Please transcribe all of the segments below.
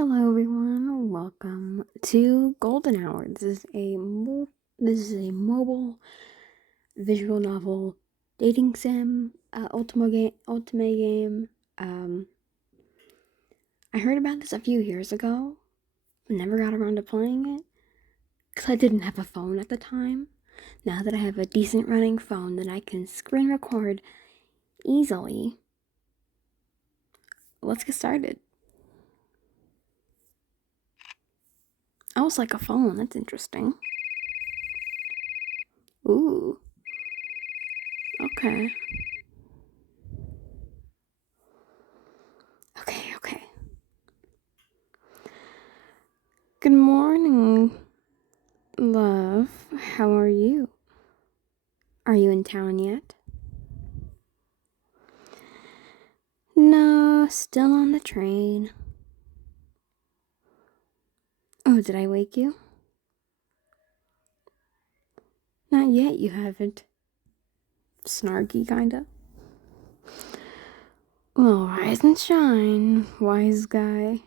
Hello everyone, welcome to Golden Hour. This is a mobile visual novel dating sim ultimate game. I heard about this a few years ago, but never got around to playing it because I didn't have a phone at the time. Now that I have a decent running phone that I can screen record easily, let's get started. Oh, it's like a phone. That's interesting. Ooh. Okay. Okay. Good morning, love. How are you? Are you in town yet? No, still on the train. Oh, did I wake you? Not yet, you haven't. Snarky, kinda. Well, rise and shine, wise guy.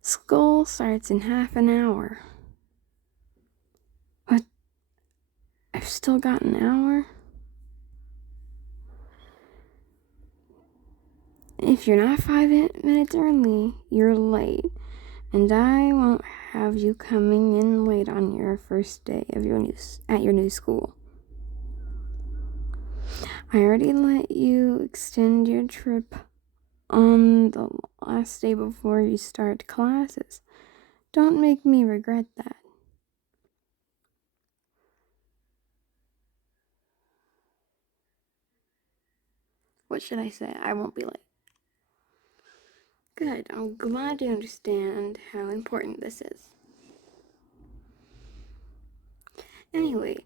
School starts in half an hour. What? I've still got an hour? If you're not 5 minutes early, you're late. And I won't have you coming in late on your first day of your new school. I already let you extend your trip on the last day before you start classes. Don't make me regret that. What should I say? I won't be late. Good. I'm glad you understand how important this is. Anyway,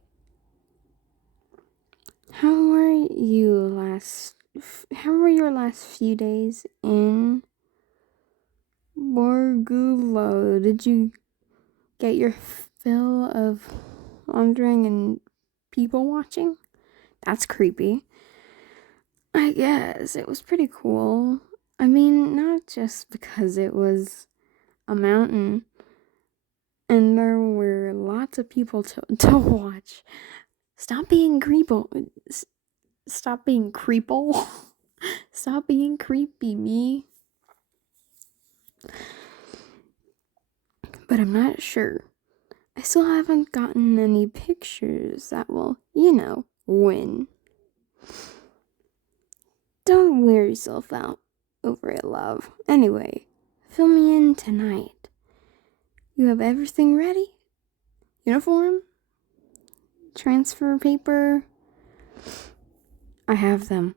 how were your last few days in Borgulo? Did you get your fill of wandering and people watching? That's creepy. I guess it was pretty cool. I mean, not just because it was a mountain and there were lots of people to watch. Stop being creeple. Stop being creeple. Stop being creepy, me. But I'm not sure. I still haven't gotten any pictures that will, win. Don't wear yourself out over it, love. Anyway, fill me in tonight. You have everything ready? Uniform? Transfer paper? I have them.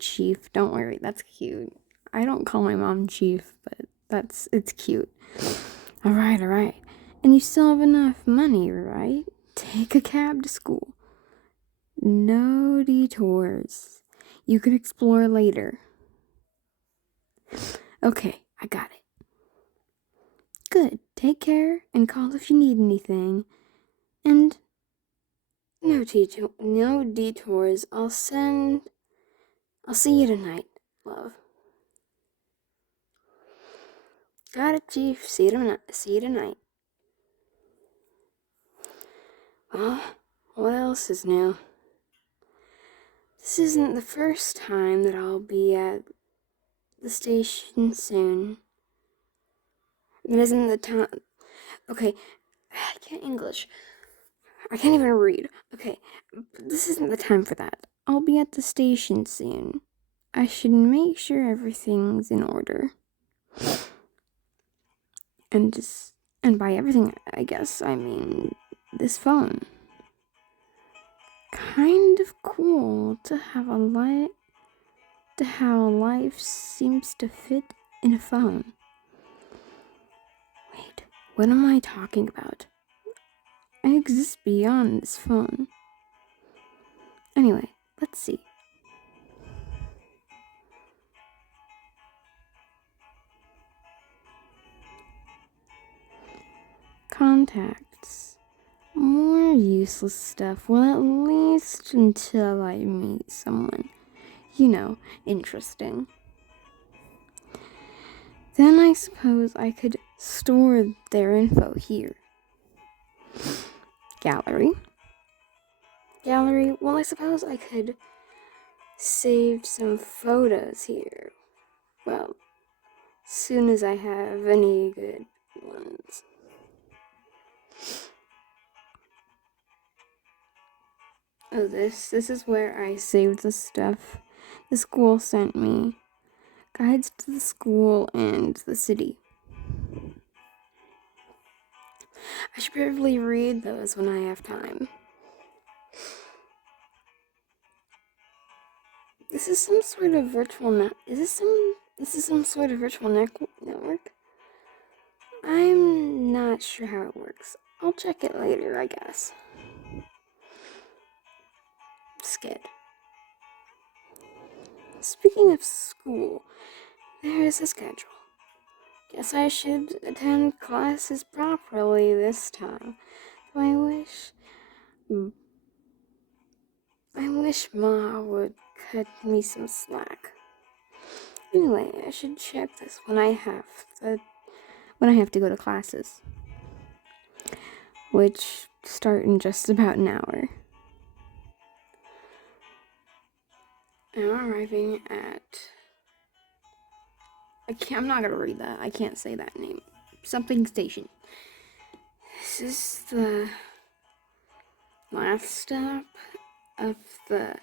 Chief. Don't worry, that's cute. I don't call my mom Chief, but it's cute. Alright. And you still have enough money, right? Take a cab to school. No detours. You can explore later. Okay, I got it. Good. Take care and call if you need anything. And no detours. I'll see you tonight, love. Got it, Chief. See you tonight. Well, what else is new? This isn't the first time that I'll be at the station soon. It isn't the time. Okay, I can't English. I can't even read. Okay, this isn't the time for that. I'll be at the station soon. I should make sure everything's in order. And by everything, I guess I mean this phone. Kind of cool to have how life seems to fit in a phone. Wait, what am I talking about? I exist beyond this phone. Anyway, let's see. Contacts. More useless stuff. Well, at least until I meet someone, interesting. Then I suppose I could store their info here. Gallery. Well, I suppose I could save some photos here. Well, soon as I have any good ones. Oh, this is where I saved the stuff the school sent me. Guides to the school and the city. I should probably read those when I have time. This is some sort of virtual This is some sort of virtual network? I'm not sure how it works. I'll check it later, I guess. Skid. Speaking of school, there's a schedule. Guess I should attend classes properly this time. I wish Ma would cut me some slack. Anyway, I should check this when I have to go to classes, which start in just about an hour. I'm arriving at... I'm not gonna read that. I can't say that name. Something station. This is the last stop of the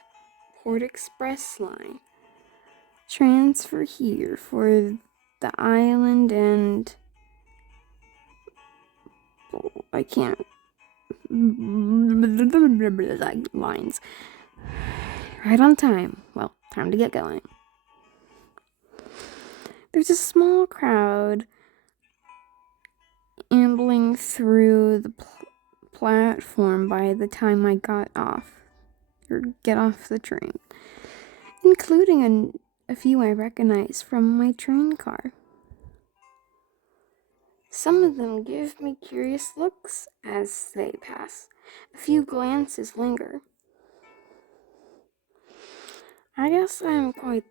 Port Express line. Transfer here for the island and... I can't... lines. Right on time. Well, time to get going. There's a small crowd ambling through the platform by the time I get off the train, including a few I recognize from my train car. Some of them give me curious looks as they pass. A few glances linger. I guess I'm quite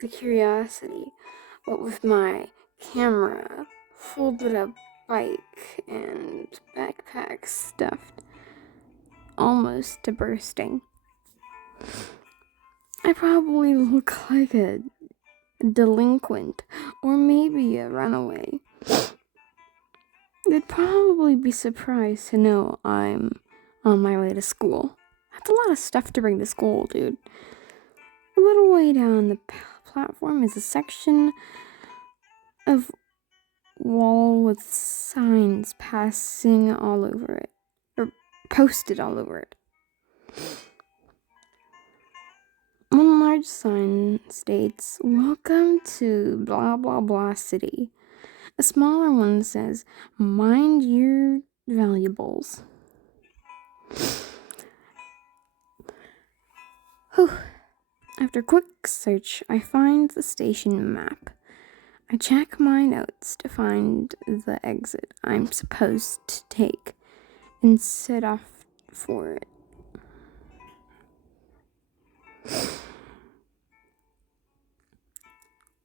the curiosity, what with my camera, folded up bike, and backpack stuffed almost to bursting. I probably look like a delinquent, or maybe a runaway. They'd probably be surprised to know I'm on my way to school. That's a lot of stuff to bring to school, dude. A little way down the platform is a section of wall with signs posted all over it. One large sign states, "Welcome to blah blah blah city." A smaller one says, "Mind your valuables." Whew. After a quick search, I find the station map. I check my notes to find the exit I'm supposed to take and set off for it.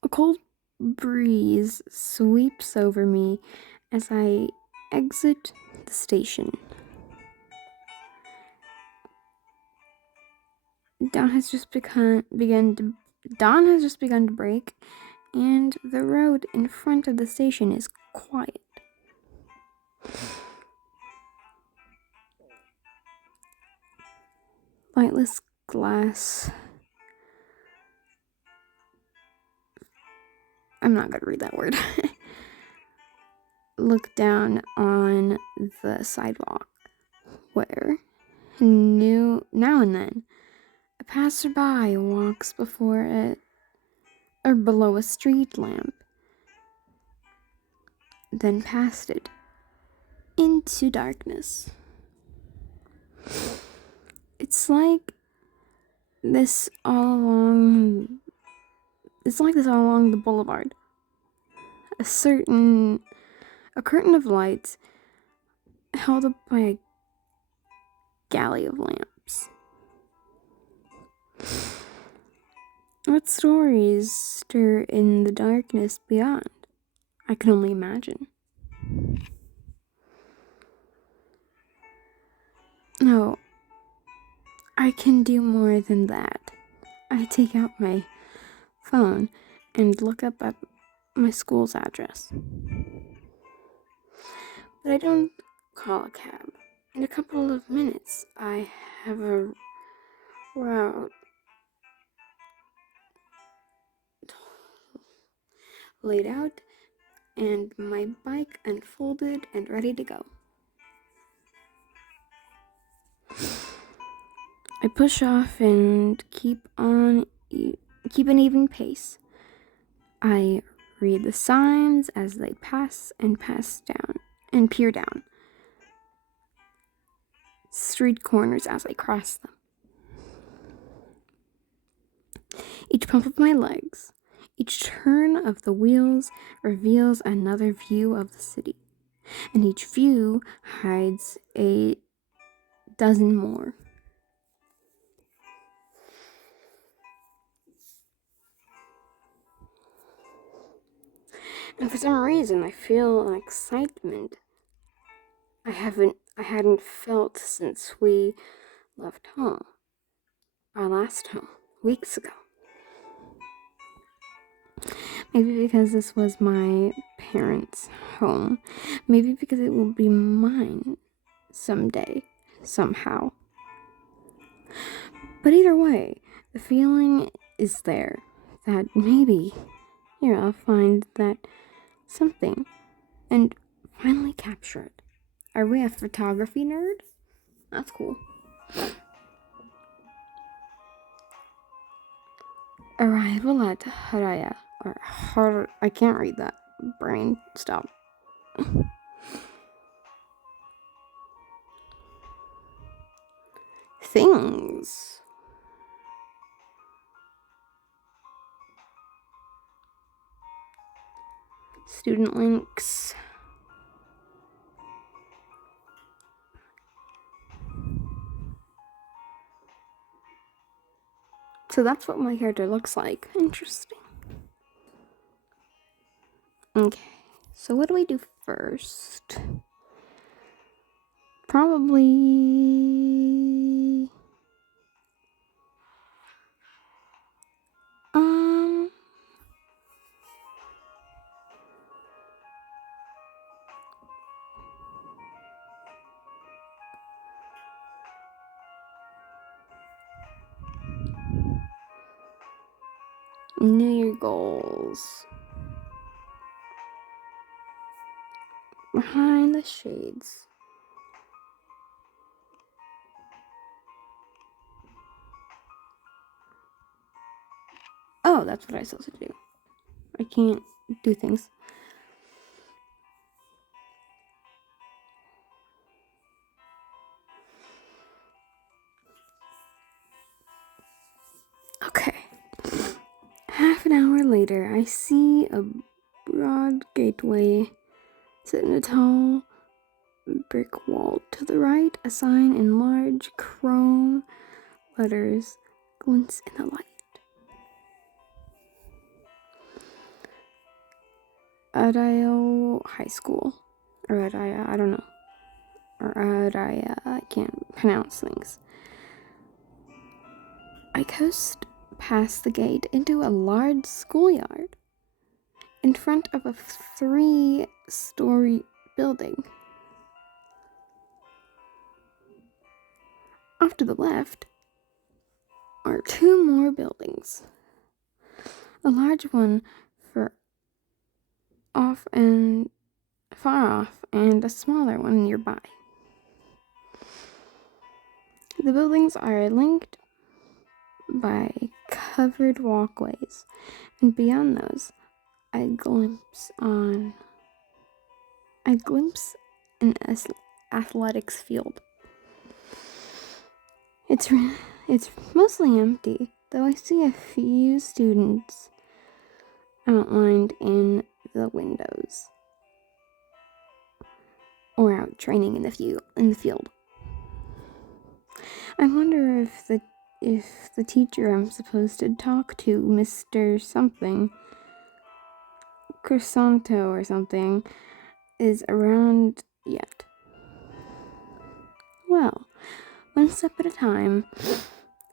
A cold breeze sweeps over me as I exit the station. Dawn has just begun to break, and the road in front of the station is quiet. Lightless glass. I'm not gonna read that word. Look down on the sidewalk, where now and then a passerby walks before it or below a street lamp, then past it into darkness. It's like this all along the boulevard. A curtain of lights held up by a galley of lamps. What stories stir in the darkness beyond? I can only imagine. No, I can do more than that. I take out my phone and look up at my school's address. But I don't call a cab. In a couple of minutes, I have a route laid out and my bike unfolded and ready to go. I push off and keep an even pace. I read the signs as they pass down and peer down street corners as I cross them. Each pump of my legs, each turn of the wheels reveals another view of the city, and each view hides a dozen more. And for some reason, I feel an excitement I hadn't felt since we left home. Our last home, weeks ago. Maybe because this was my parents' home. Maybe because it will be mine someday, somehow. But either way, the feeling is there that maybe here I'll find that something and finally capture it. Are we a photography nerd? That's cool. Arrival at Haraya. I can't read that. Brain, stop. Things. Student links. So that's what my character looks like. Interesting. Okay, so what do we do first? Probably... New Year goals. Behind the shades. Oh, that's what I'm supposed to do. I can't do things. Okay. Half an hour later, I see a broad gateway set in a tall brick wall. To the right, a sign in large chrome letters glints in the light. Adayo High School. Or Adaya, I don't know. Or Adaya, I can't pronounce things. I coast past the gate into a large schoolyard in front of a 3-story building. Off to the left are 2 more buildings. A large one far off and a smaller one nearby. The buildings are linked by covered walkways, and beyond those, I glimpse an athletics field. It's mostly empty, though I see a few students outlined in the windows or out training in the field. I wonder if the teacher I'm supposed to talk to, Mr. Something, Crisanto or something is around yet. Well, one step at a time,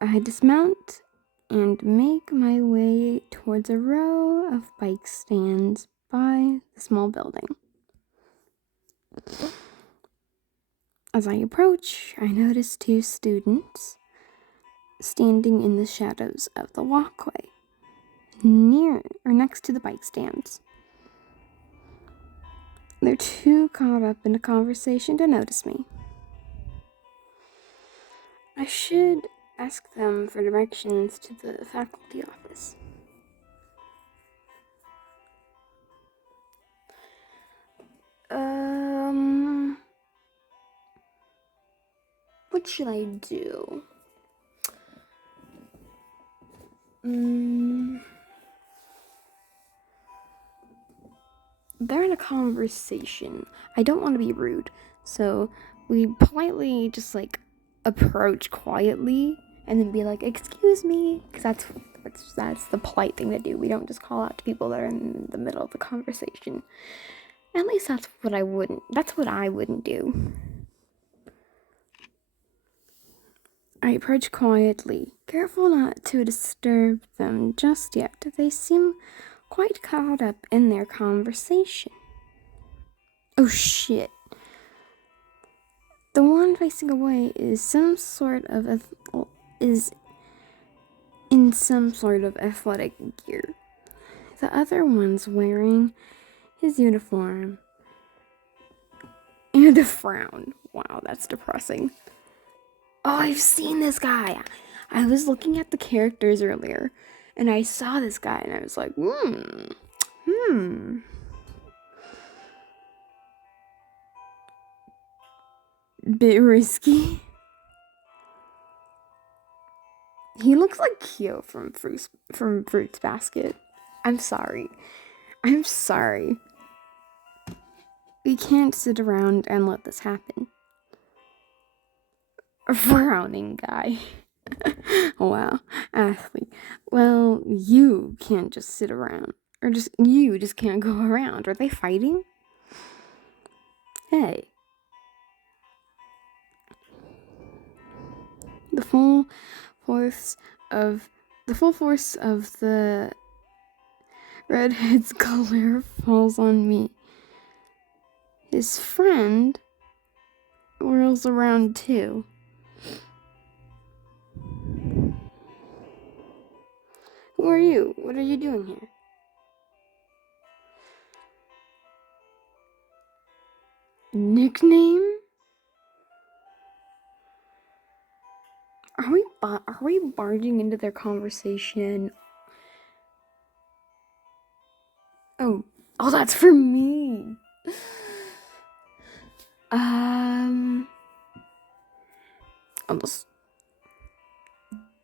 I dismount and make my way towards a row of bike stands by the small building. As I approach, I notice 2 students standing in the shadows of the walkway, near or next to the bike stands. They're too caught up in a conversation to notice me. I should ask them for directions to the faculty office. What should I do? They're in a conversation. I don't want to be rude, so we politely just approach quietly and then be like, "Excuse me," because that's the polite thing to do. We don't just call out to people that are in the middle of the conversation. At least that's what I wouldn't do. I approach quietly, careful not to disturb them just yet. They seem quite caught up in their conversation. Oh shit. The one facing away is in some sort of athletic gear. The other one's wearing his uniform and a frown. Wow, that's depressing. Oh, I've seen this guy. I was looking at the characters earlier, and I saw this guy, and I was like, Bit risky. He looks like Kyo from Fruits Basket. I'm sorry. We can't sit around and let this happen. A frowning guy. Wow, athlete. Well, you can't just sit around. You just can't go around. Are they fighting? Hey. The full force of the redhead's glare falls on me. His friend whirls around too. Who are you? What are you doing here? Nickname? Are we barging into their conversation? Oh, that's for me. Almost.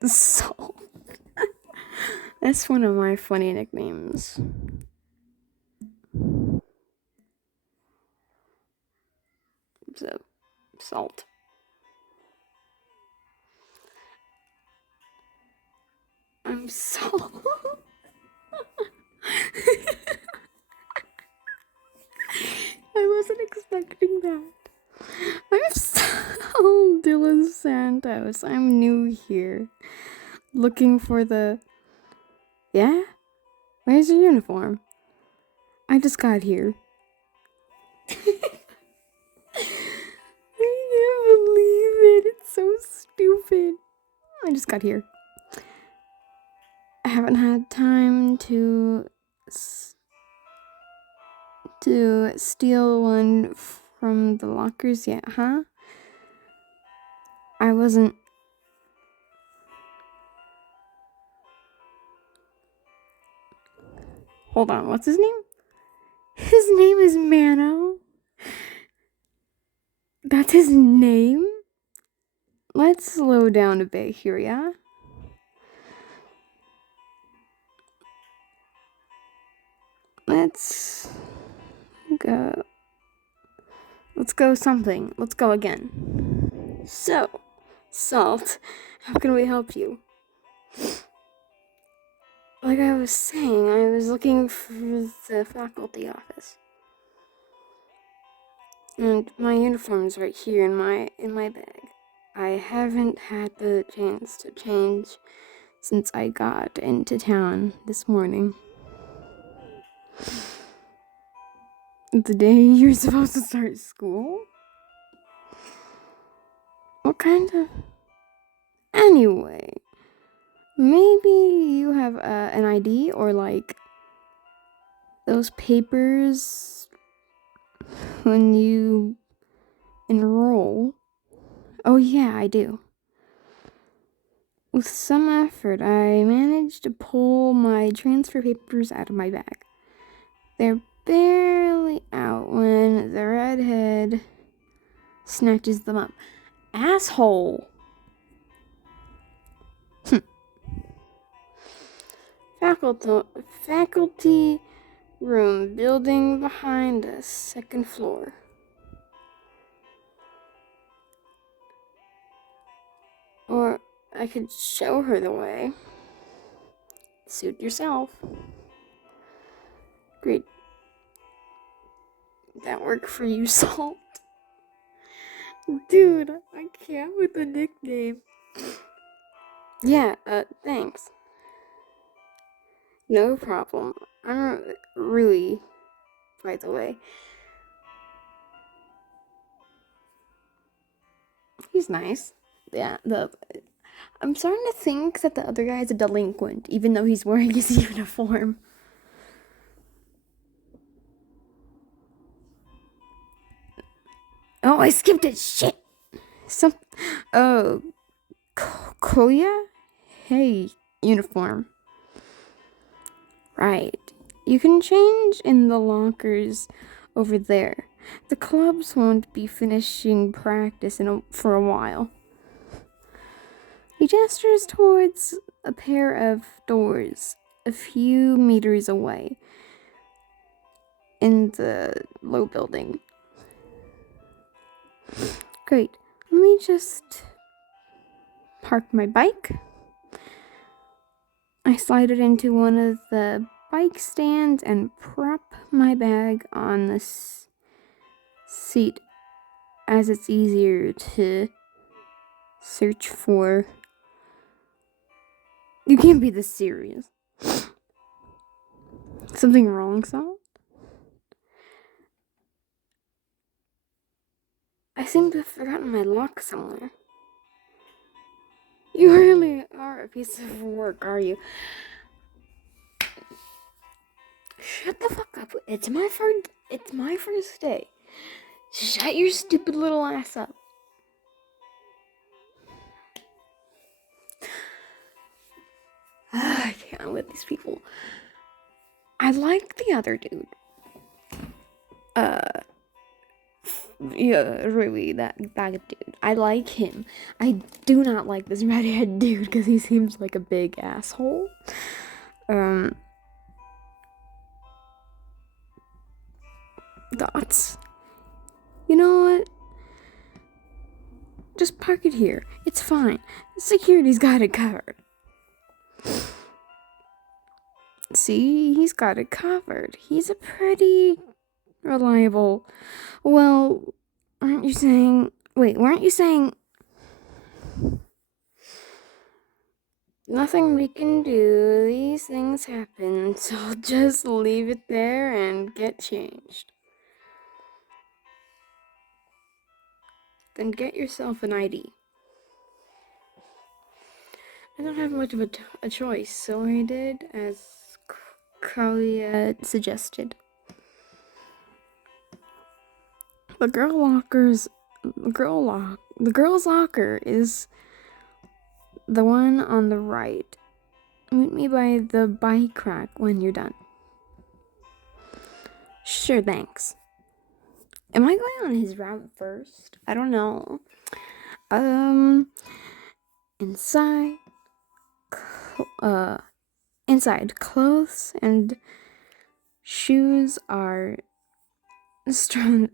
Salt. That's one of my funny nicknames. So, Salt. I'm Salt. I wasn't expecting that. I'm Salt Dylan Santos. I'm new here. Looking for the... Yeah? Where's your uniform? I just got here. I can't believe it. It's so stupid. I just got here. I haven't had time to steal one from the lockers yet, huh? I wasn't... Hold on, what's his name? His name is Mano. That's his name? Let's slow down a bit here, yeah? Let's go something. Let's go again. So, Salt, how can we help you? like I was saying, I was looking for the faculty office. And my uniform's right here in my bag. I haven't had the chance to change since I got into town this morning. The day you're supposed to start school? What kind of... Anyway, maybe you have an ID or like those papers when you enroll. Oh yeah, I do. With some effort, I managed to pull my transfer papers out of my bag. They're barely out when the redhead snatches them up. Asshole! Faculty room, building behind us, second floor. Or I could show her the way. Suit yourself. Great. That work for you, Salt? Dude, I can't with the nickname. Yeah, thanks. No problem. I'm Rui, by the way. He's nice. Yeah, I'm starting to think that the other guy is a delinquent, even though he's wearing his uniform. Oh, I skipped it. Shit. Oh, Koya? Hey, uniform. Right. You can change in the lockers over there. The clubs won't be finishing practice for a while. He gestures towards a pair of doors a few meters away in the low building. Great. Let me just park my bike. I slide it into one of the bike stands and prop my bag on the seat as it's easier to search for. You can't be this serious. Something wrong, Salt? I seem to have forgotten my lock somewhere. You really are a piece of work, are you? Shut the fuck up. It's my first day. Shut your stupid little ass up. I can't with these people. I like the other dude. Yeah, Rui, that dude. I like him. I do not like this redhead dude because he seems like a big asshole. Dots. You know what? Just park it here. It's fine. Security's got it covered. See, he's got it covered. He's a pretty reliable. Well, weren't you saying... Nothing we can do. These things happen, so I'll just leave it there and get changed. Then get yourself an ID. I don't have much of a choice, so I did as Kalia suggested. The girls' locker is the one on the right. Meet me by the bike rack when you're done. Sure, thanks. Am I going on his route first? I don't know. Inside, clothes and shoes are strewn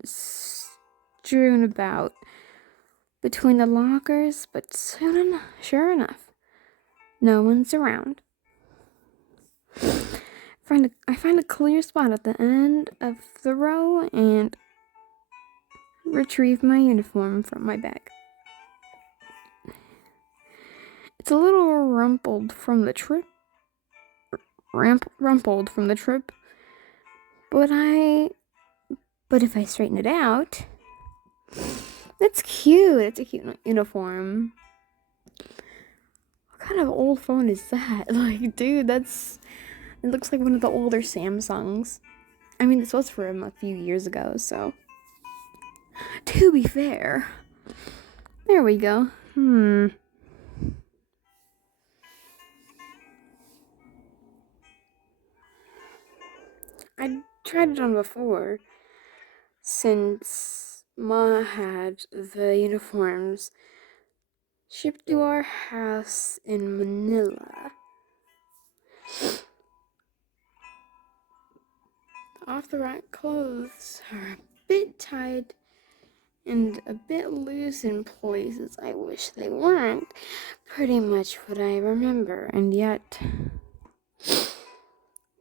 about between the lockers, but sure enough, no one's around. I find a clear spot at the end of the row and retrieve my uniform from my bag. It's a little rumpled from the trip, but if I straighten it out, that's cute. It's a cute uniform. What kind of old phone is that? Like, dude, it looks like one of the older Samsungs. I mean, this was from a few years ago, so to be fair. There we go. I tried it on before, since Ma had the uniforms shipped to our house in Manila. Off the rack clothes are a bit tight and a bit loose in places I wish they weren't. Pretty much what I remember, and yet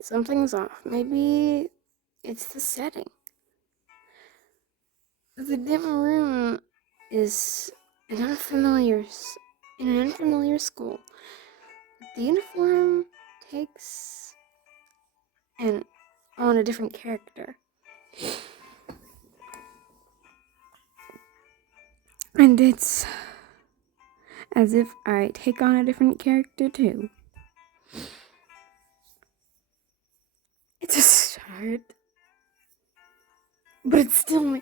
something's off. Maybe it's the setting. The dim room is in an unfamiliar school. The uniform takes on a different character. And it's as if I take on a different character too. It's a start. But it's still me.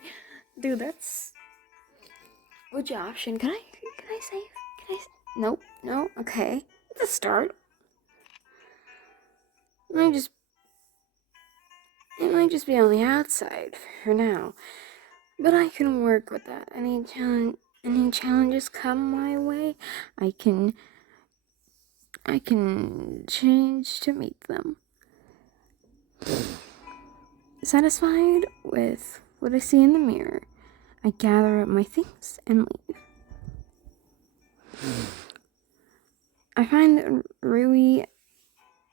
Dude, that's... Which option? Can I save? Nope. No? Okay. It's a start. It might just be on the outside for now. But I can work with that. Any challenges come my way, I can change to meet them. Satisfied with what I see in the mirror, I gather up my things and leave. I find Rui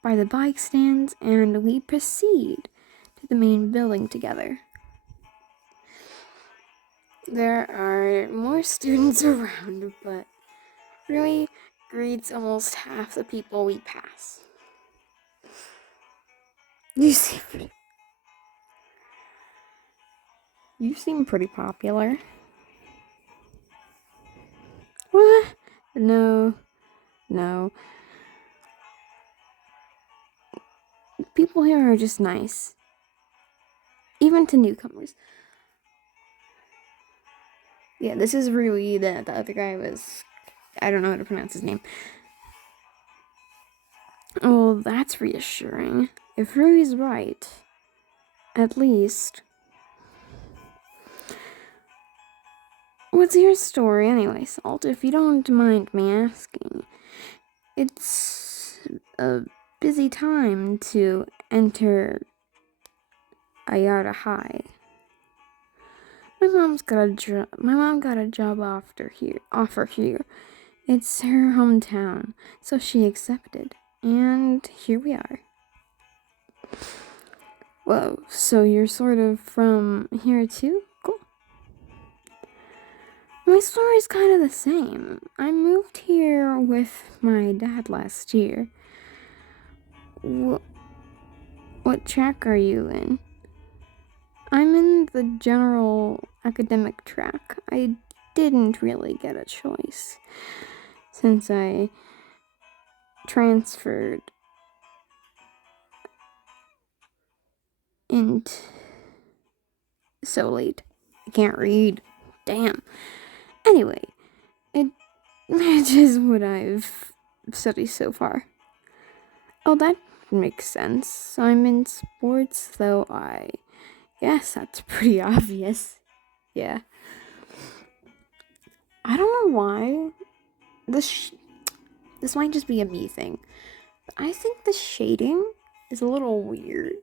by the bike stands and we proceed to the main building together. There are more students around, but Rui greets almost half the people we pass. You seem pretty popular. What? No. People here are just nice. Even to newcomers. Yeah, this is Rui. The other guy was... I don't know how to pronounce his name. Oh, that's reassuring. If Rui's right, at least... What's your story anyway, Salt? If you don't mind me asking. It's a busy time to enter Ayala High. My mom got a job offer here. It's her hometown, so she accepted. And here we are. Whoa, so you're sort of from here too? Cool. My story's kind of the same. I moved here with my dad last year. What track are you in? I'm in the general academic track. I didn't really get a choice since I transferred in so late. I can't read. Damn. Anyway, it matches what I've studied so far. Oh, that makes sense. I'm in sports, though I guess that's pretty obvious. Yeah. I don't know why. This might just be a me thing. But I think the shading is a little weird.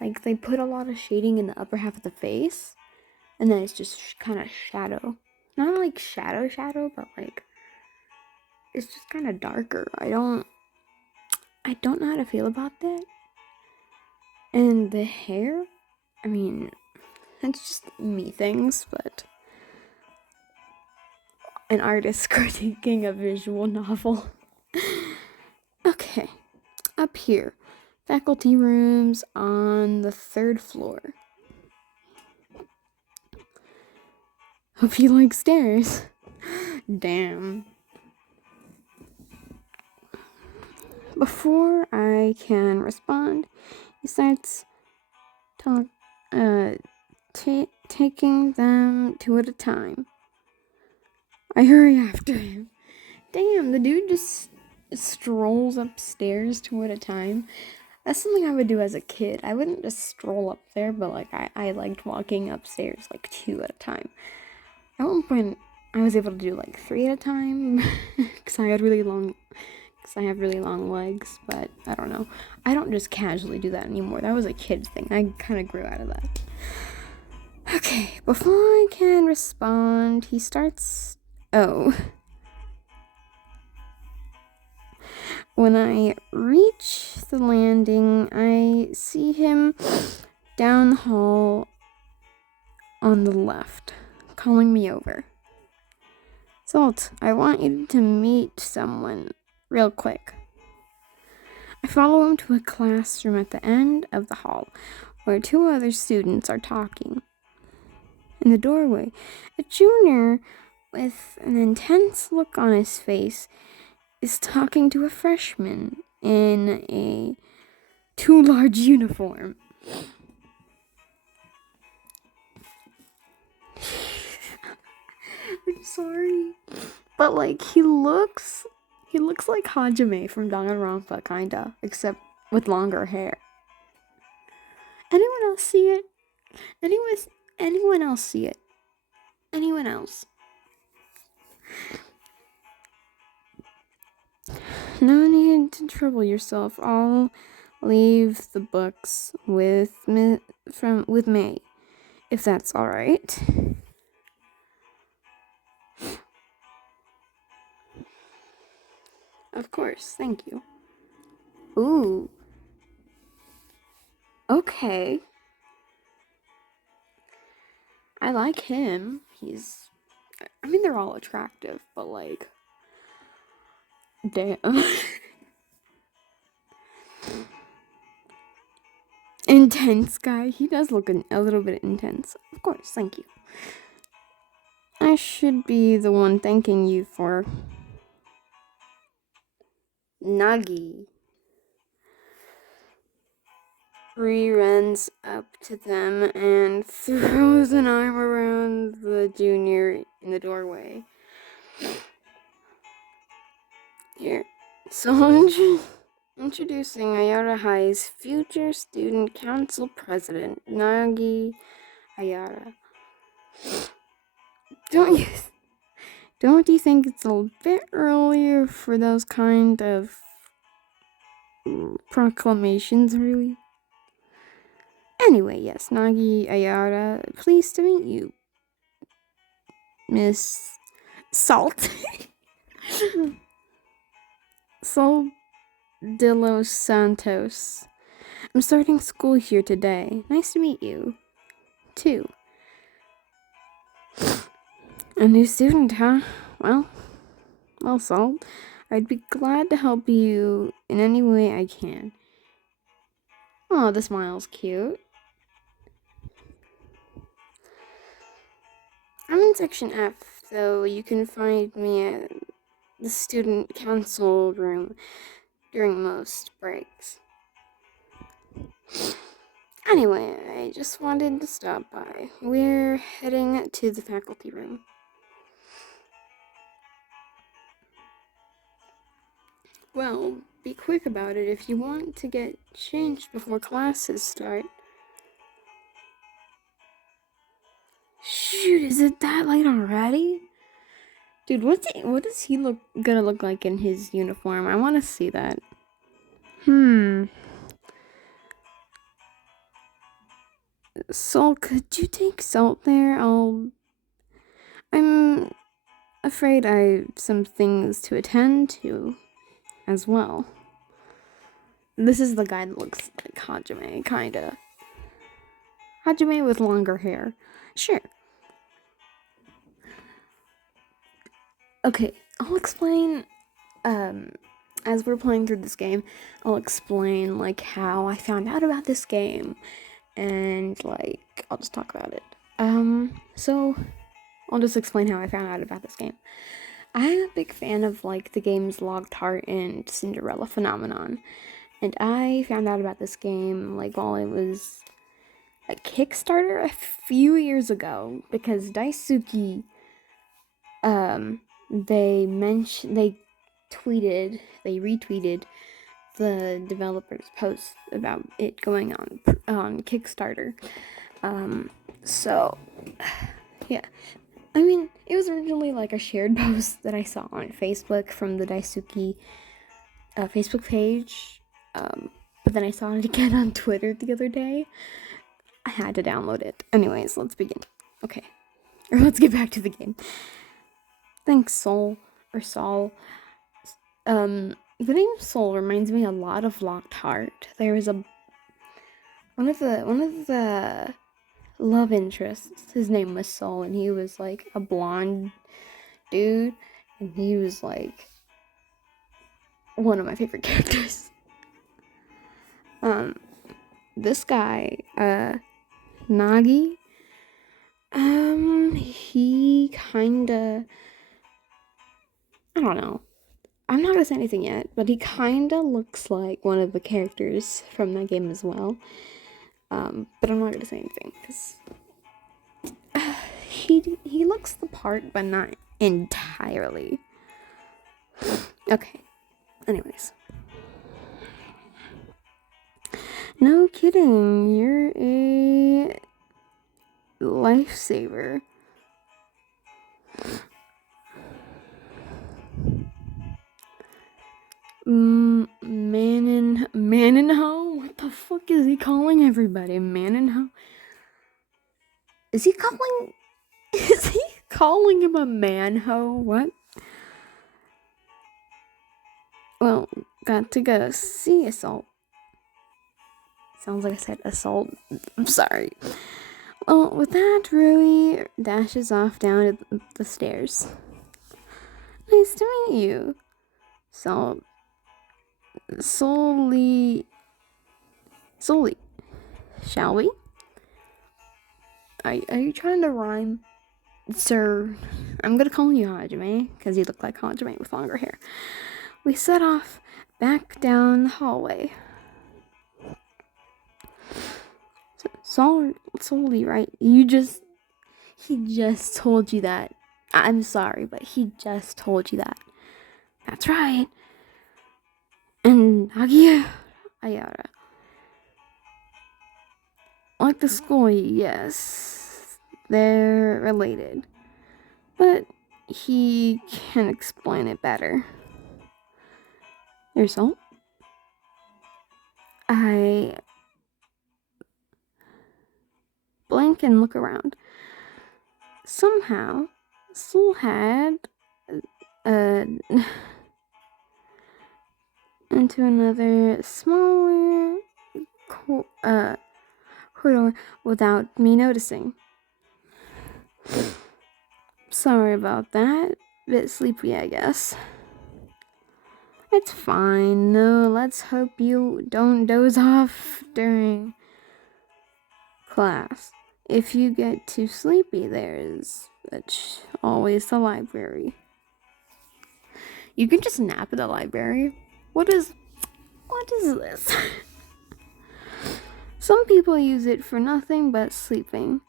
Like they put a lot of shading in the upper half of the face, and then it's just kind of shadow. Not like shadow, but like is just kind of darker. I don't know how to feel about that. And the hair, I mean, it's just me things, but an artist critiquing a visual novel. Okay, up here, faculty rooms on the 3rd floor. Hope you like stairs. Damn. Before I can respond, he starts taking them 2 at a time. I hurry after him. Damn, the dude just strolls upstairs 2 at a time. That's something I would do as a kid. I wouldn't just stroll up there, but like I liked walking upstairs like 2 at a time. At one point, I was able to do like 3 at a time because I have really long legs, but I don't know. I don't just casually do that anymore. That was a kid thing. I kind of grew out of that. Okay, before I can respond, he starts... Oh. When I reach the landing, I see him down the hall on the left, calling me over. Salt, I want you to meet someone real quick. I follow him to a classroom at the end of the hall where 2 other students are talking. In the doorway, a junior with an intense look on his face is talking to a freshman in a too large uniform. I'm sorry. But like he looks like Hajime from Danganronpa, kinda, except with longer hair. Anyone else see it? Anyone else see it? Anyone else? No need to trouble yourself. I'll leave the books with May, if that's all right. Of course, thank you. Ooh. Okay. I like him. They're all attractive, but like, damn. Intense guy. He does look a little bit intense. Of course, thank you. I should be the one thanking you for Nagi. Bree runs up to them and throws an arm around the junior in the doorway. Here. So introducing Ayara High's future student council president, Nagi Ayara. Don't you think it's a bit earlier for those kind of proclamations, really? Anyway, yes, Nagi Ayara, pleased to meet you, Miss Salt. Sol de los Santos. I'm starting school here today. Nice to meet you, too. A new student, huh? Well, Salt, I'd be glad to help you in any way I can. Oh, the smile's cute. I'm in section F, so you can find me at the student council room during most breaks. Anyway, I just wanted to stop by. We're heading to the faculty room. Well, be quick about it if you want to get changed before classes start. Shoot, is it that late already? Dude, what does he gonna look like in his uniform? I want to see that. Sol, could you take Salt there? I'm afraid I have some things to attend to as well. This is the guy that looks like Hajime, kinda. Hajime with longer hair. Sure. Okay, I'll explain, as we're playing through this game, I'll explain, like, how I found out about this game, and, like, I'll just talk about it. So, I'll just explain how I found out about this game. I'm a big fan of, like, the games Locked Heart and Cinderella Phenomenon, and I found out about this game, like, while it was a Kickstarter a few years ago, because Daisuke, they retweeted the developer's post about it going on Kickstarter. So, yeah. I mean, it was originally like a shared post that I saw on Facebook from the Daisuke Facebook page. But then I saw it again on Twitter the other day. I had to download it. Anyways, let's begin. Okay. Or let's get back to the game. Thanks, Saul. The name Soul reminds me a lot of Locked Heart. There was one of the love interests. His name was Soul, and he was like a blonde dude, and he was like one of my favorite characters. This guy, Nagi, he kinda, I don't know. I'm not gonna say anything yet, but he kinda looks like one of the characters from that game as well. But I'm not gonna say anything because he looks the part, but not entirely. Okay. Anyways. No kidding, you're a lifesaver. Manenho? What the fuck is he calling everybody? Manenho? Is he calling him a manho? What? Well, got to go see Assault. Sounds like I said assault. I'm sorry. Well, with that, Rui dashes off down the stairs. Nice to meet you. Solely. Shall we? Are you trying to rhyme? Sir, I'm gonna call you Hajime, because you look like Hajime with longer hair. We set off back down the hallway. Solely, right? He just told you that. I'm sorry, but he just told you that. That's right. And Ayara. Like the school, yes. They're related. But he can explain it better. Your Soul? I blink and look around. Somehow, Soul had into another smaller corridor without me noticing. Sorry about that. Bit sleepy, I guess. It's fine. No, let's hope you don't doze off during class. If you get too sleepy, there's always the library. You can just nap at the library. What is this? Some people use it for nothing but sleeping.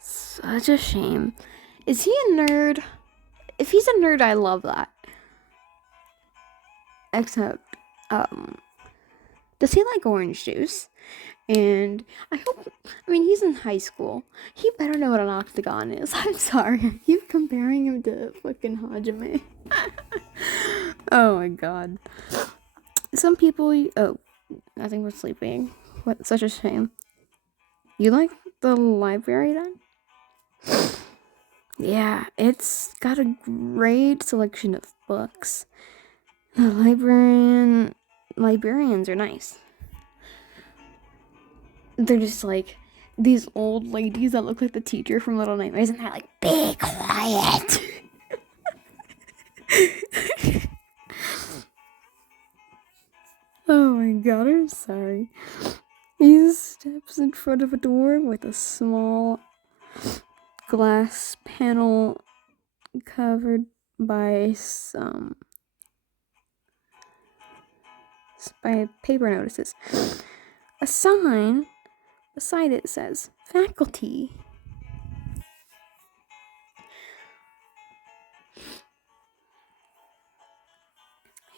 Such a shame. Is he a nerd? If he's a nerd, I love that. Except, does he like orange juice? And he's in high school. He better know what an octagon is. I'm sorry. I keep comparing him to fucking Hajime. Oh my god. Some people, nothing but sleeping. What, such a shame. You like the library then? Yeah, it's got a great selection of books. The librarians are nice. They're just like these old ladies that look like the teacher from Little Nightmares, and they're like, "Be quiet." Oh my god, I'm sorry. He steps in front of a door with a small glass panel covered by by paper notices. A sign beside it says faculty.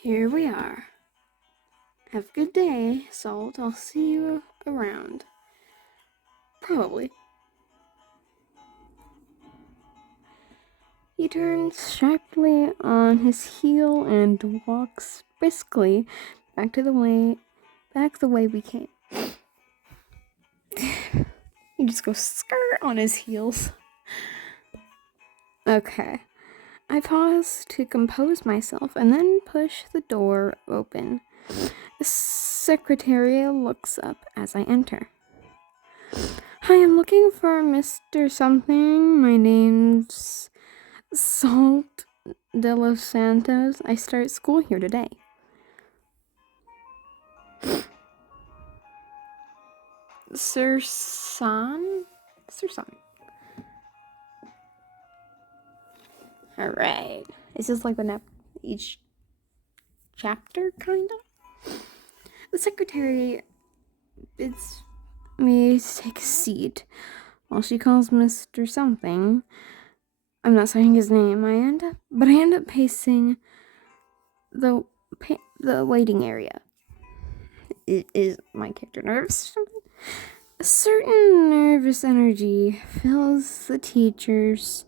Here we are. Have a good day, Salt. I'll see you around. Probably. He turns sharply on his heel and walks briskly back the way we came. He just goes skirt on his heels. Okay. I pause to compose myself and then push the door open. The secretary looks up as I enter. Hi, I'm looking for Mr. Something. My name's Salt de los Santos. I start school here today. Sir San? Sir San. Alright. It's just like each chapter, kind of. The secretary bids me take a seat while she calls Mr. Something. I'm not saying his name. I end up pacing the waiting area. Is my character nervous? A certain nervous energy fills the teachers.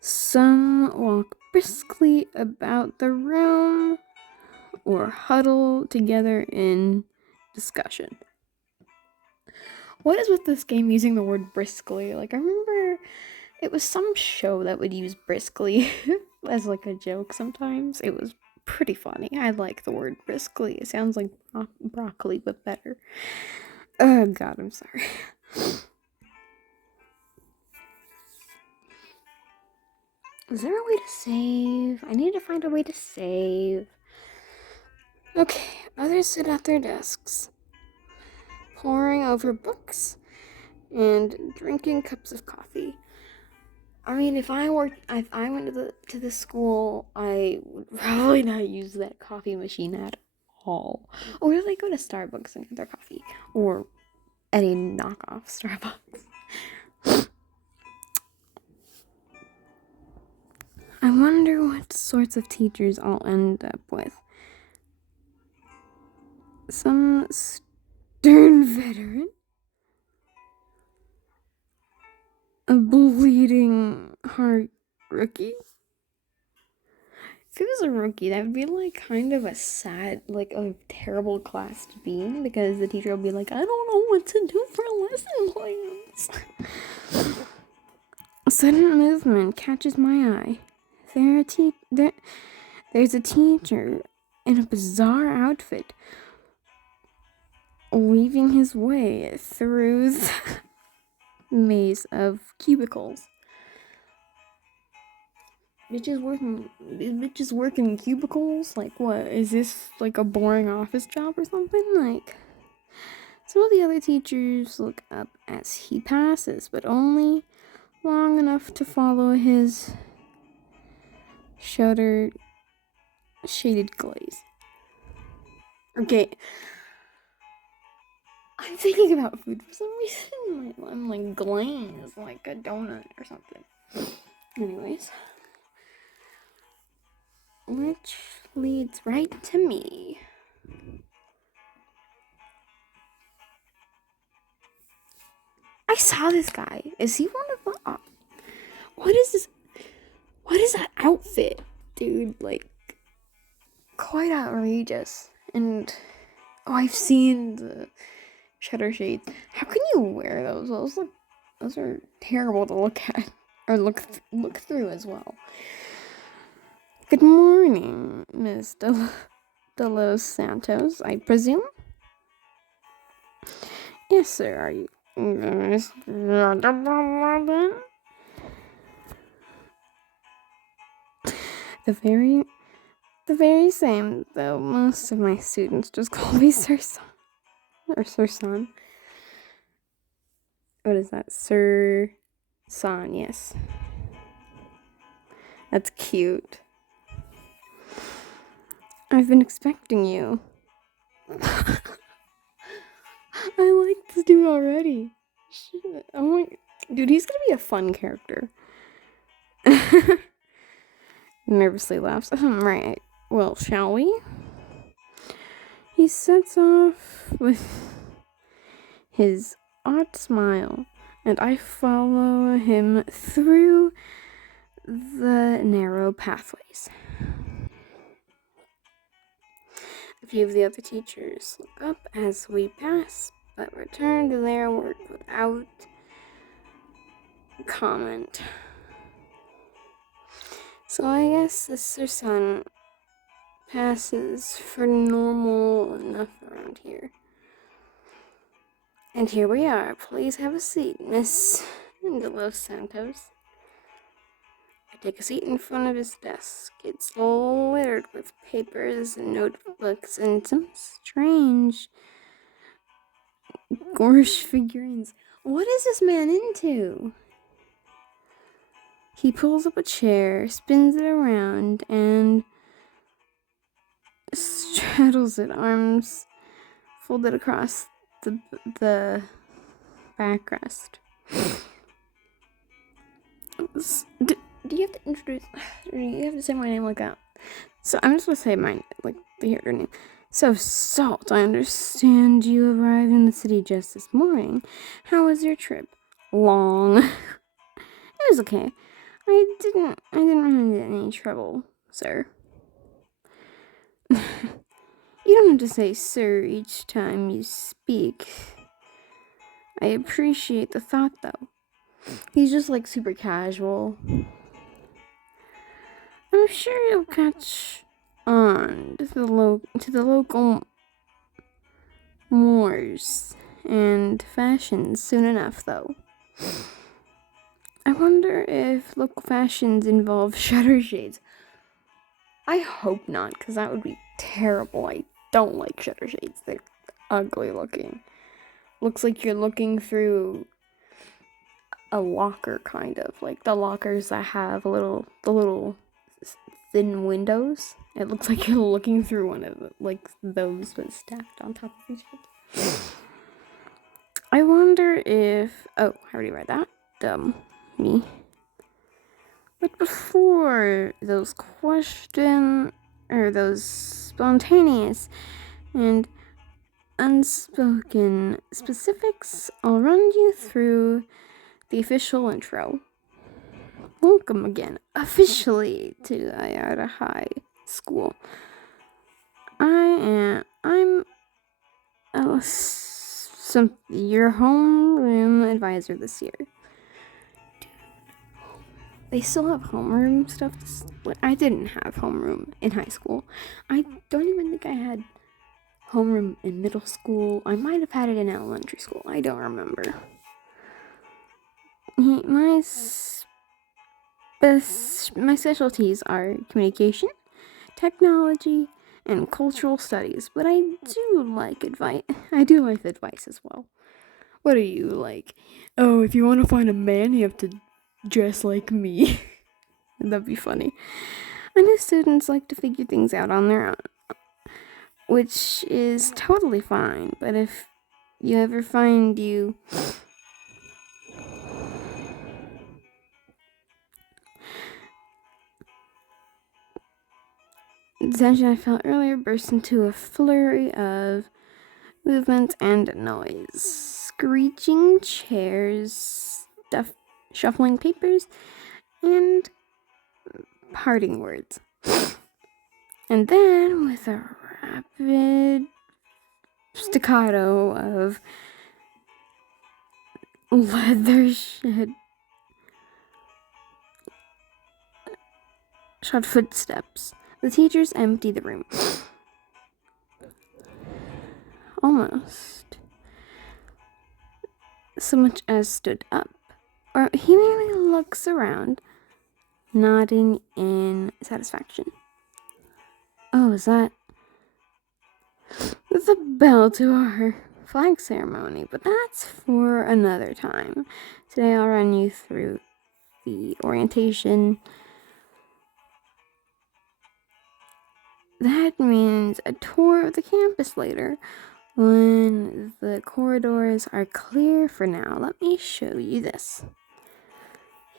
Some walk briskly about the room or huddle together in discussion. What is with this game using the word briskly? Like, I remember it was some show that would use briskly as like a joke sometimes. It was pretty funny. I like the word briskly. It sounds like broccoli, but better. Oh god, I'm sorry. Is there a way to save? I need to find a way to save. Okay, others sit at their desks, poring over books and drinking cups of coffee. I mean, if I went to the school, I would probably not use that coffee machine at all. Or they go to Starbucks and get their coffee, or any knockoff Starbucks. I wonder what sorts of teachers I'll end up with. Some stern veteran, a bleeding heart rookie. If it was a rookie, that would be like kind of a sad, like a terrible class to be in, because the teacher will be like, I don't know what to do for lesson plans. A sudden movement catches my eye. There's a teacher in a bizarre outfit weaving his way through the maze of cubicles. Bitches work in cubicles? Like, what? Is this like a boring office job or something? Like, some of the other teachers look up as he passes, but only long enough to follow his shaded glaze. Okay. I'm thinking about food for some reason. I'm like glazed like a donut or something. Anyways. Which leads right to me. I saw this guy. Is he one of the... what is this? What is that outfit? Dude, like, quite outrageous. And, I've seen the shutter shades. How can you wear those? Those look Those are terrible to look at or look through as well. Good morning, Miss De Los Santos, I presume? Yes, sir. Are you Miss Robin? The very same, though most of my students just call me Sir Son. Or Sir Son. What is that? Sir Son, yes. That's cute. I've been expecting you. I like this dude already. Shit. Oh my... Dude, he's gonna be a fun character. Nervously laughs. Right. Well, shall we? He sets off with his odd smile, and I follow him through the narrow pathways. A few of the other teachers look up as we pass, but return to their work without comment. So I guess this Sir Son passes for normal enough around here. And here we are. Please have a seat, Miss De Los Santos. I take a seat in front of his desk. It's littered with papers and notebooks and some strange Gorsh figurines. What is this man into? He pulls up a chair, spins it around, and straddles it, arms folded across the backrest. Do you have to introduce? Or do you have to say my name like that? So I'm just gonna say my your name. So Salt, I understand you arrived in the city just this morning. How was your trip? Long. It was okay. I didn't run into any trouble, sir. You don't have to say sir each time you speak. I appreciate the thought, though. He's just super casual. I'm sure you'll catch on to the local mores and fashions soon enough, though. I wonder if local fashions involve shutter shades. I hope not, because that would be terrible. I don't like shutter shades. They're ugly looking. Looks like you're looking through a locker, kind of. Like the lockers that have the little thin windows. It looks like you're looking through one of those, but stacked on top of each other. I wonder if... Oh, I already read that. Dumb me. But before those those spontaneous and unspoken specifics, I'll run you through the official intro. Welcome again, officially, to Ayada High School. I'm your homeroom advisor this year. They still have homeroom stuff. I didn't have homeroom in high school. I don't even think I had homeroom in middle school. I might have had it in elementary school. I don't remember. My specialties are communication, technology, and cultural studies, but I do like advice. I do like advice as well. What are you like? Oh, if you want to find a man, you have to dress like me. That'd be funny. I know students like to figure things out on their own, which is totally fine, but if you ever find you... The tension I felt earlier burst into a flurry of movement and noise. Screeching chairs, shuffling papers, and parting words. And then, with a rapid staccato of leather shod footsteps. The teachers empty the room. Almost so much as stood up. Or he merely looks around, nodding in satisfaction. Oh, is that the bell to our flag ceremony? But that's for another time. Today I'll run you through the orientation. That means a tour of the campus later, when the corridors are clear. For now, let me show you this.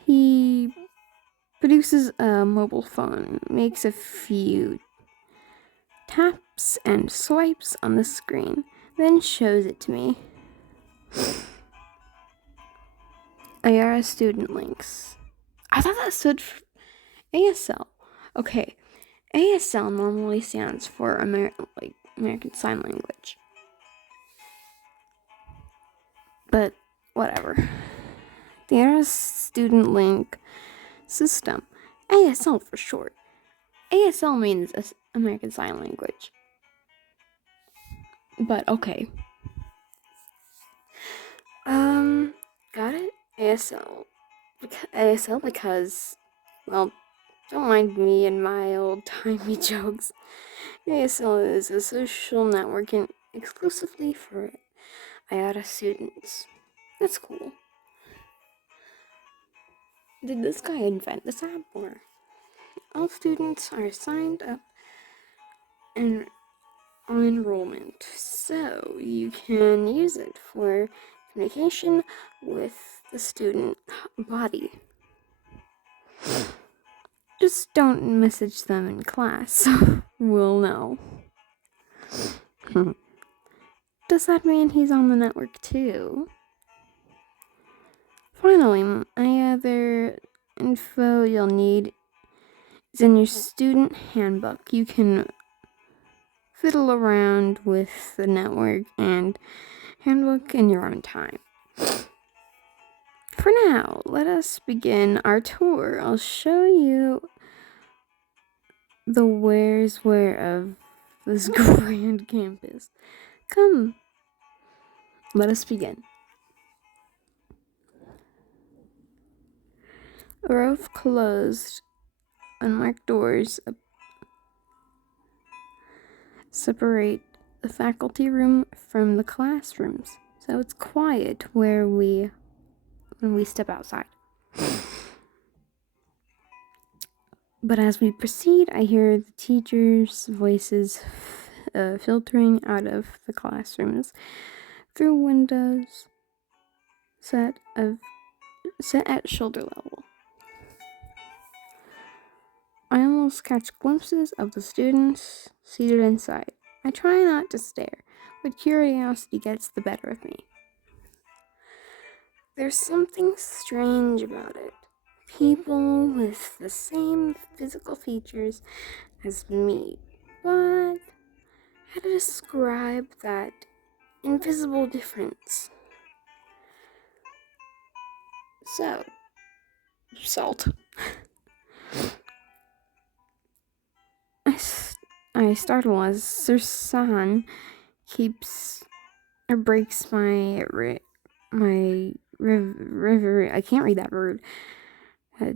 He produces a mobile phone, makes a few taps and swipes on the screen, then shows it to me. Ayara student links. I thought that stood for ASL. Okay, ASL normally stands for American Sign Language. But whatever. The Ayara student link system. ASL for short. ASL means American Sign Language. But okay. Got it? ASL. ASL because, well, don't mind me and my old-timey jokes. ASL is a social networking exclusively for Ayara students. That's cool. Did this guy invent this app, or? All students are signed up and on enrollment, so you can use it for communication with the student body. Just don't message them in class, so we'll know. Does that mean he's on the network too? Finally, any other info you'll need is in your student handbook. You can fiddle around with the network and handbook in your own time. For now, let us begin our tour. I'll show you the where's where of this grand campus. Come, let us begin. A row of closed, unmarked doors separate the faculty room from the classrooms, so it's quiet when we step outside. But as we proceed, I hear the teachers' voices filtering out of the classrooms through windows set at shoulder level. I almost catch glimpses of the students seated inside. I try not to stare, but curiosity gets the better of me. There's something strange about it. People with the same physical features as me, but how to describe that invisible difference? So, salt. I startle as Sir San breaks my river. I can't read that word.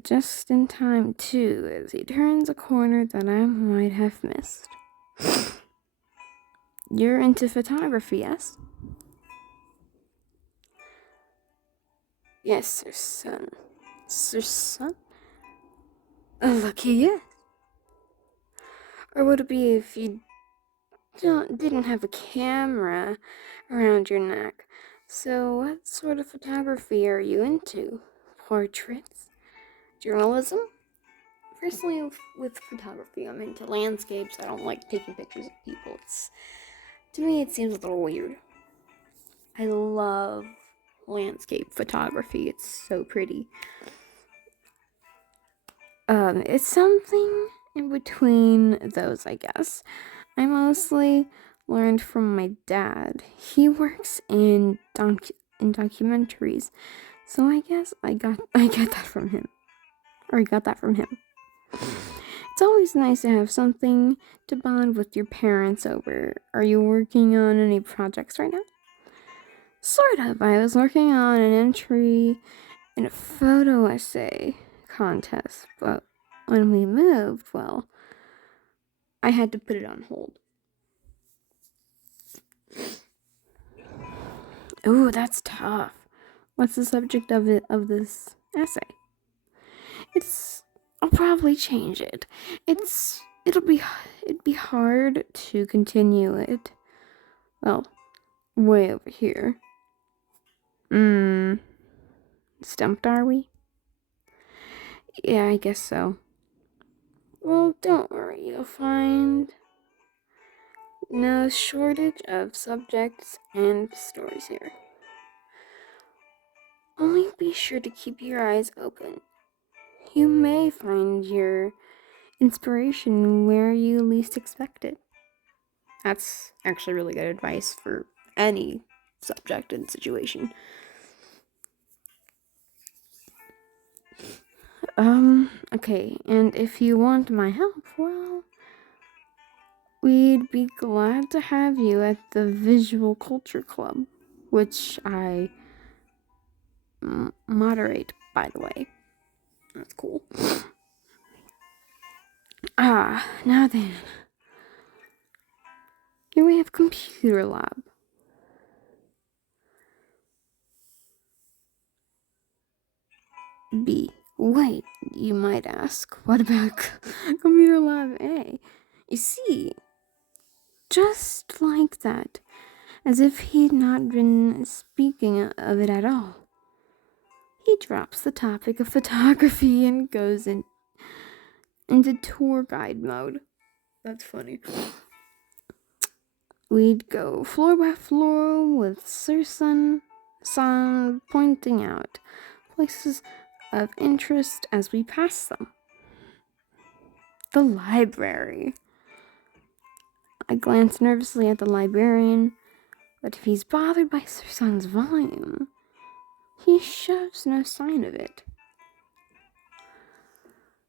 Just in time, too, as he turns a corner that I might have missed. You're into photography, yes? Yes, Sir Sun. Sir Sun? Lucky yes. Or would it be if you didn't have a camera around your neck? So what sort of photography are you into? Portraits? Journalism? Personally, with photography, I'm into landscapes. I don't like taking pictures of people. To me, it seems a little weird. I love landscape photography. It's so pretty. It's something in between those, I guess. I mostly learned from my dad. He works in and documentaries. So I guess I get that from him. Or I got that from him. It's always nice to have something to bond with your parents over. Are you working on any projects right now? Sort of. I was working on an entry in a photo essay contest, but when we moved, well, I had to put it on hold. Ooh, that's tough. What's the subject of this essay? I'll probably change it. It'd be hard to continue it. Well, way over here. Stumped, are we? Yeah, I guess so. Well, don't worry, you'll find no shortage of subjects and stories here. Only be sure to keep your eyes open. You may find your inspiration where you least expect it. That's actually really good advice for any subject and situation. Okay, and if you want my help, well, we'd be glad to have you at the Visual Culture Club, which I moderate, by the way. That's cool. Now then. Here we have computer lab. B. Wait, you might ask, what about computer lab A? You see, just like that, as if he'd not been speaking of it at all, he drops the topic of photography and goes into tour guide mode. That's funny. We'd go floor by floor with Sir Sun pointing out places of interest as we pass them. The library. I glance nervously at the librarian, but if he's bothered by Sir Sun's volume, he shows no sign of it.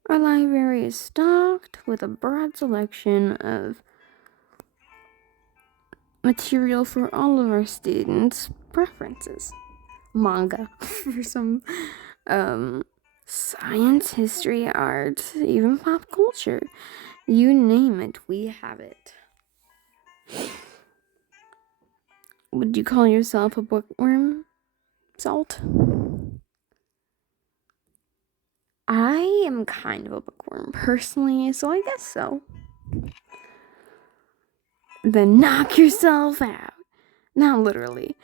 Our library is stocked with a broad selection of material for all of our students' preferences. Manga for some science, history, art, even pop culture. You name it, we have it. Would you call yourself a bookworm, Salt? I am kind of a bookworm personally, so I guess so. Then knock yourself out. Not literally,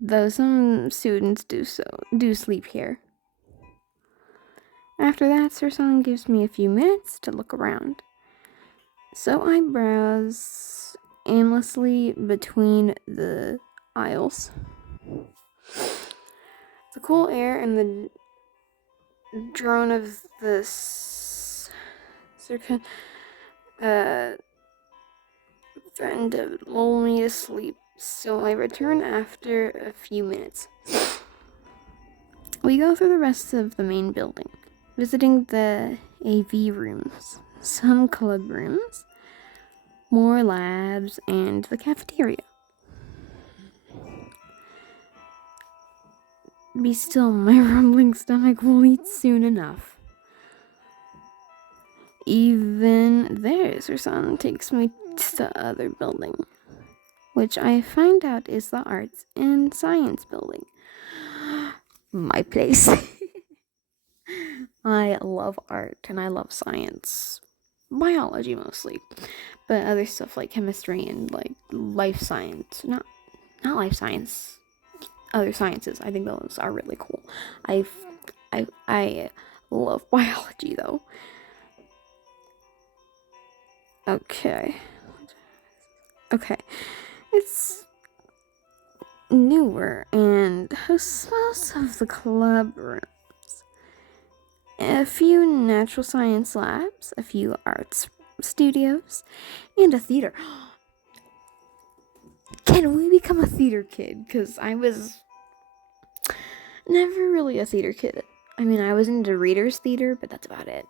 though some students do sleep here. After that, Sir Sun gives me a few minutes to look around. So I browse aimlessly between the aisles. The cool air and the drone of the threatened to lull me to sleep, so I return after a few minutes. We go through the rest of the main building, visiting the AV rooms, some club rooms, more labs, and the cafeteria. Be still, my rumbling stomach will eat soon enough. Even there, Sir Sun takes me to the other building, which I find out is the Arts and Science building. My place. I love art and I love science. Biology mostly. But other stuff like chemistry and like life science. Not life science. Other sciences. I think those are really cool. I love biology though. Okay. It's newer and hosts most of the club rooms. A few natural science labs, a few arts studios, and a theater. Can we become a theater kid? Because I was Never really a theater kid. I mean, I was into readers theater, but that's about it.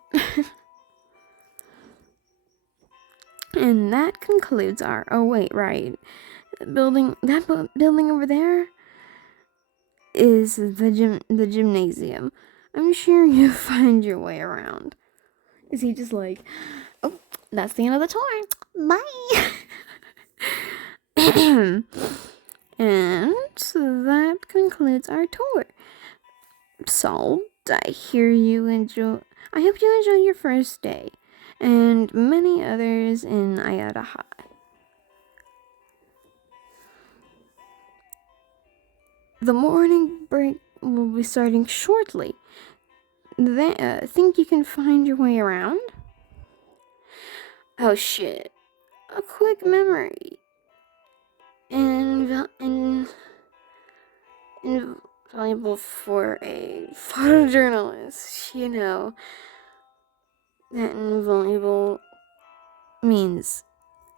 And that concludes our. Oh wait, right. Building over there is the gymnasium. I'm sure you'll find your way around. Is he just like, oh, that's the end of the tour. Bye. And that concludes our tour. So, I hope you enjoy your first day, and many others in Ayada High. The morning break will be starting shortly. Think you can find your way around? Oh shit. A quick memory. Invaluable for a photojournalist. You know, that invaluable means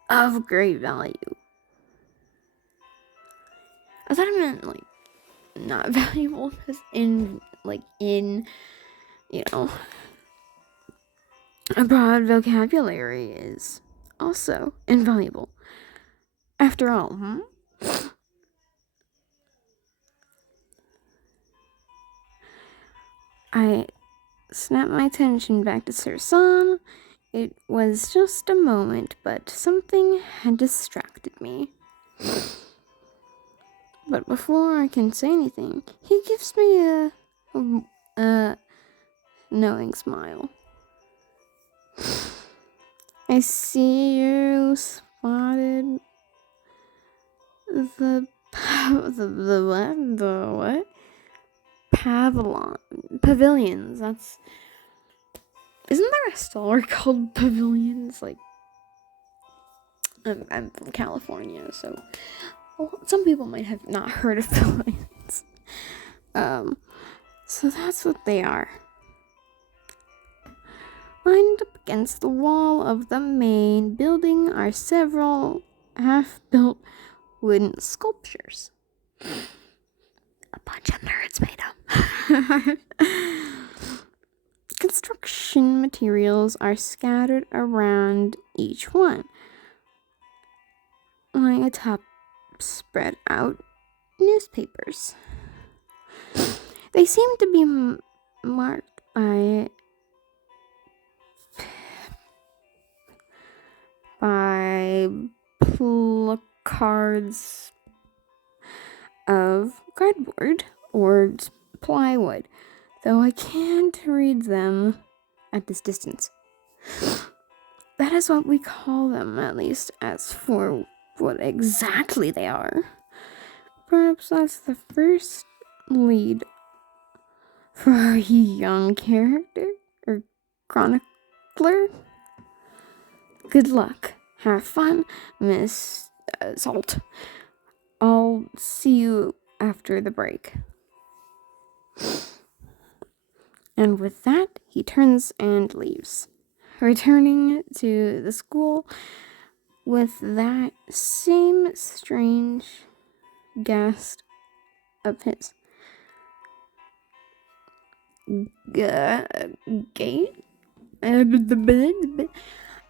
of great value. I thought it meant, like, not valuable, because you know, a broad vocabulary is also invaluable. After all, I snapped my attention back to Sir San. It was just a moment, but something had distracted me. But before I can say anything, he gives me a knowing smile. I see you spotted the what? Pavilions. Isn't there a store called Pavilions? Like, I'm from California, so some people might have not heard of Pavilions. So that's what they are. Lined up against the wall of the main building are several half-built wooden sculptures. A bunch of nerds made them. Construction materials are scattered around each one, lying atop spread out newspapers. They seem to be marked by placards of cardboard or plywood, though I can't read them at this distance. That is what we call them, at least. As for what exactly they are, perhaps that's the first lead for a young character or chronicler. Good luck. Have fun, Miss Salt. I'll see you after the break. And with that, he turns and leaves, returning to the school with that same strange guest of his. Gate?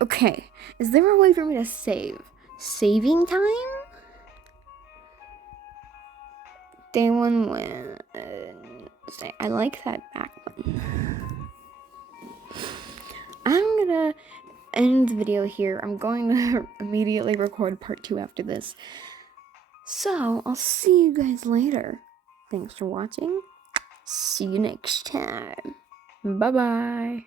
Okay, is there a way for me to save? Saving time? Day 1 win. I like that back one. I'm gonna end the video here. I'm going to immediately record part 2 after this. So, I'll see you guys later. Thanks for watching. See you next time. Bye-bye.